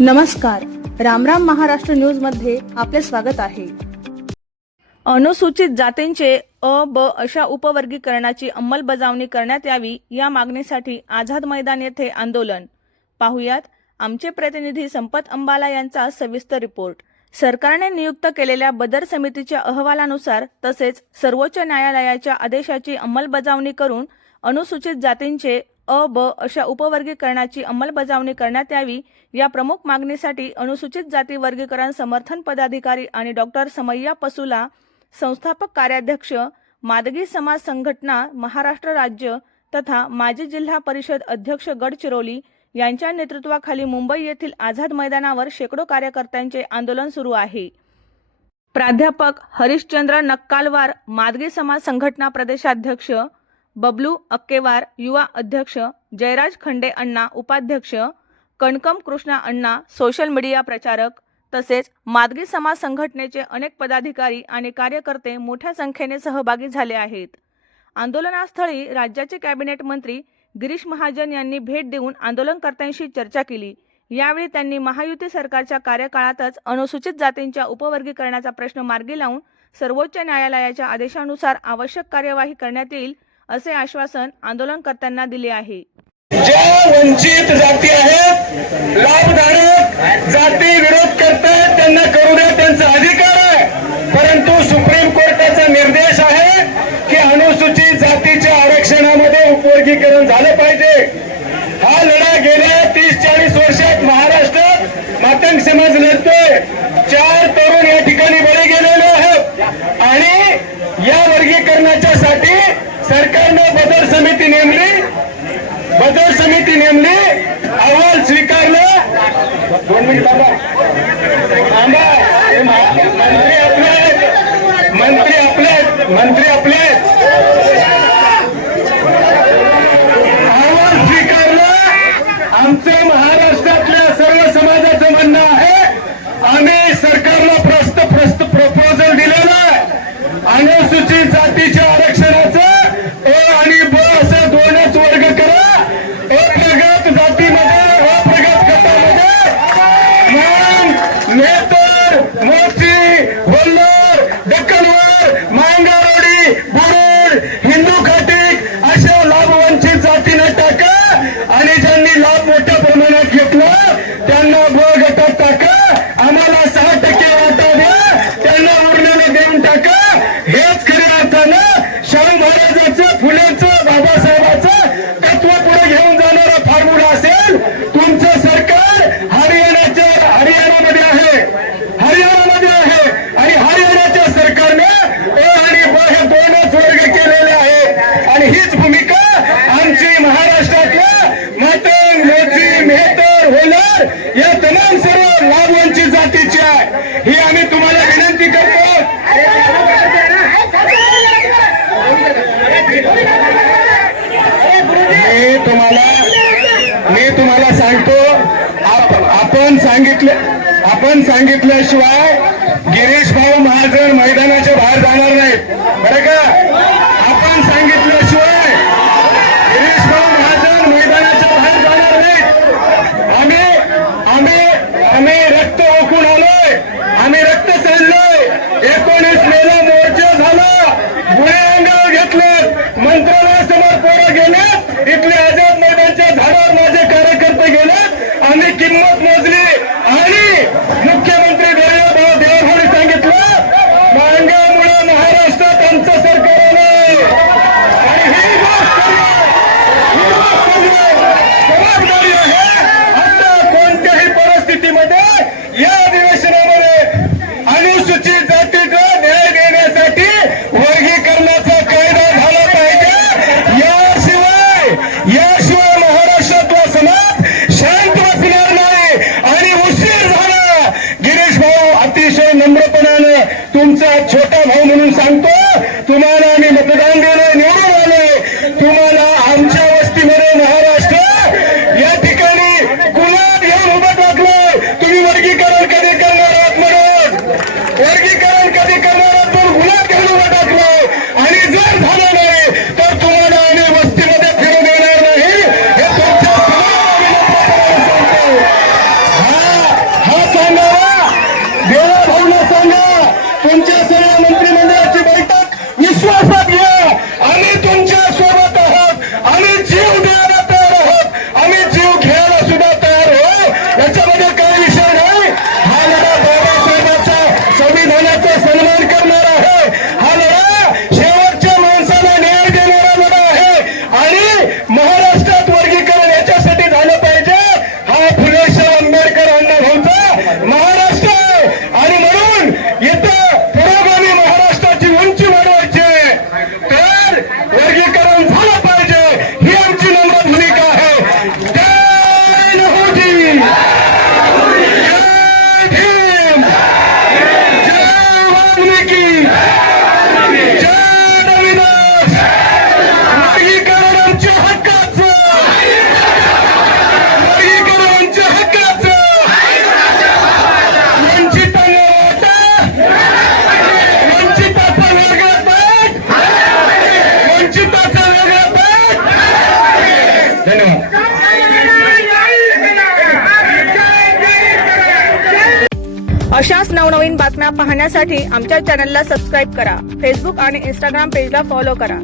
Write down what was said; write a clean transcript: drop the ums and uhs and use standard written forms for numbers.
नमस्कार, रामराम महाराष्ट्र न्यूज मध्ये आपले स्वागत आहे। अनुसूचित जातींचे अ, ब अशा उपवर्गीकरणाची अंमलबजावणी करण्यात यावी या मागणीसाठी आझाद मैदान येथे आंदोलन। पाहुयात आमचे प्रतिनिधी संपत अंबाला यांचा सविस्तर रिपोर्ट। सरकारने नियुक्त केलेल्या बदर समितीच्या अहवालानुसार तसेच सर्वोच्च न्यायालयाच्या आदेशाची अंमलबजावणी करून अनुसूचित जातींचे अ, ब अशा उपवर्गीकरणाची अंमलबजावणी करण्यात यावी या प्रमुख मागणीसाठी अनुसूचित जाती वर्गीकरण समर्थन पदाधिकारी आणि डॉक्टर समय्या पसुला, संस्थापक कार्याध्यक्ष, मादगी समाज संघटना महाराष्ट्र राज्य तथा माजी जिल्हा परिषद अध्यक्ष गडचिरोली यांच्या नेतृत्वाखाली मुंबई येथील आझाद मैदानावर शेकडो कार्यकर्त्यांचे आंदोलन सुरू आहे। प्राध्यापक हरिश्चंद्र नक्कालवार, मादगी समाज संघटना प्रदेशाध्यक्ष, बबलू अक्केवार युवा अध्यक्ष, जयराज खंडे अण्णा उपाध्यक्ष, कणकम कृष्णा अण्णा सोशल मीडिया प्रचारक तसेच मादगी समाज संघटनेचे अनेक पदाधिकारी आणि कार्यकर्ते मोठ्या संख्येने सहभागी झाले आहेत। आंदोलनास्थळी राज्याचे कॅबिनेट मंत्री गिरीश महाजन यांनी भेट देऊन आंदोलनकर्त्यांशी चर्चा केली। यावेळी त्यांनी महायुती सरकारच्या कार्यकाळातच अनुसूचित जातींच्या उपवर्गीकरणाचा प्रश्न मार्गी लावून सर्वोच्च न्यायालयाच्या आदेशानुसार आवश्यक कार्यवाही करण्यात येईल असे आश्वासन आंदोलनकर्त्यांना दिले आहे। ज्या वंचित जाती आहेत, लाभधारक जाती विरोध करतात त्यांना करू द्या, त्यांचा अधिकार आहे। परंतु सुप्रीम कोर्टाचा निर्देश आहे की अनुसूचित जातीच्या आरक्षणामध्ये उपवर्गीकरण झालं पाहिजे। हा लढा गेल्या 30-40 वर्षात महाराष्ट्रात मातंग समाज लढतोय। 4 तरुण या ठिकाणी बळी गेलेले आहेत आणि या वर्गीकरणाच्यासाठी सरकारने बदर समिती नेमली, अहवाल स्वीकारला। 2 मिनिट मंत्री आपले अहवाल स्वीकारला। आमचं महाराष्ट्रातल्या सर्व समाजाचं म्हणणं आहे, आम्ही सरकारला प्रपोजल दिलेला आहे। अनुसूचित जातीच्या आरक्षणाचं अ आणि ब असं 2च वर्ग करा। अप्रगत जातीमध्ये, अप्रगत गटामध्ये मेहतर, मोची, होल्लर, दक्कनवर, मांगारोडी, बुरुड, हिंदू खाटीक अशा लाभवंचित जातीने टाका आणि ज्यांनी लाभ मोठ्या प्रमाणात घेतला त्यांना ब गटात टाका। आम्हाला 6% वाटा द्या, त्यांना उरलेलं देऊन टाका। हेच खऱ्या अर्थानं शाहू महाराजांचं, फुलेंचं, बाबासाहेबांचं तत्व पुढे घेऊन जाणारा फॉर्म्युला असेल। तुमचं सरकार हरियाणामध्ये आहे आणि हरियाणाच्या सरकारने अ आणि ब हे 2च वर्ग केलेले आहेत आणि हीच भूमिका आमची महाराष्ट्रातल्या मातंग, मोची, मेहतर, होल्लर या तमाम सर्व लाभवंचित जातीची आहे। ही आम्ही तुम्हाला विनंती करतो। मी तुम्हाला सांगतो, आपण सांगितल्याशिवाय गिरीश भाऊ महाजन मैदानाच्या बाहेर जाणार नाहीत, बरं का? आपण सांगितल्याशिवाय गिरीश भाऊ महाजन मैदानाच्या बाहेर जाणार नाहीत। आम्ही रक्त ओकून आलोय, आम्ही रक्त सांडलोय। 19 मेला मोर्चा झाला, गुन्हे अंगावर घेतले, मंत्रालयासमोर पोरं गेले, इथले आझाद मैदानच्या झाडावर माझे कार्यकर्ते गेले। आम्ही किंमत मोजली आणि मुख्यमंत्री देवेंद्र फडणवीस सांगितलं अशाच नवनवीन बातम्या पाहण्यासाठी आमच्या चॅनलला सबस्क्राईब करा. फेसबुक आणि इंस्टाग्राम पेजला फॉलो करा.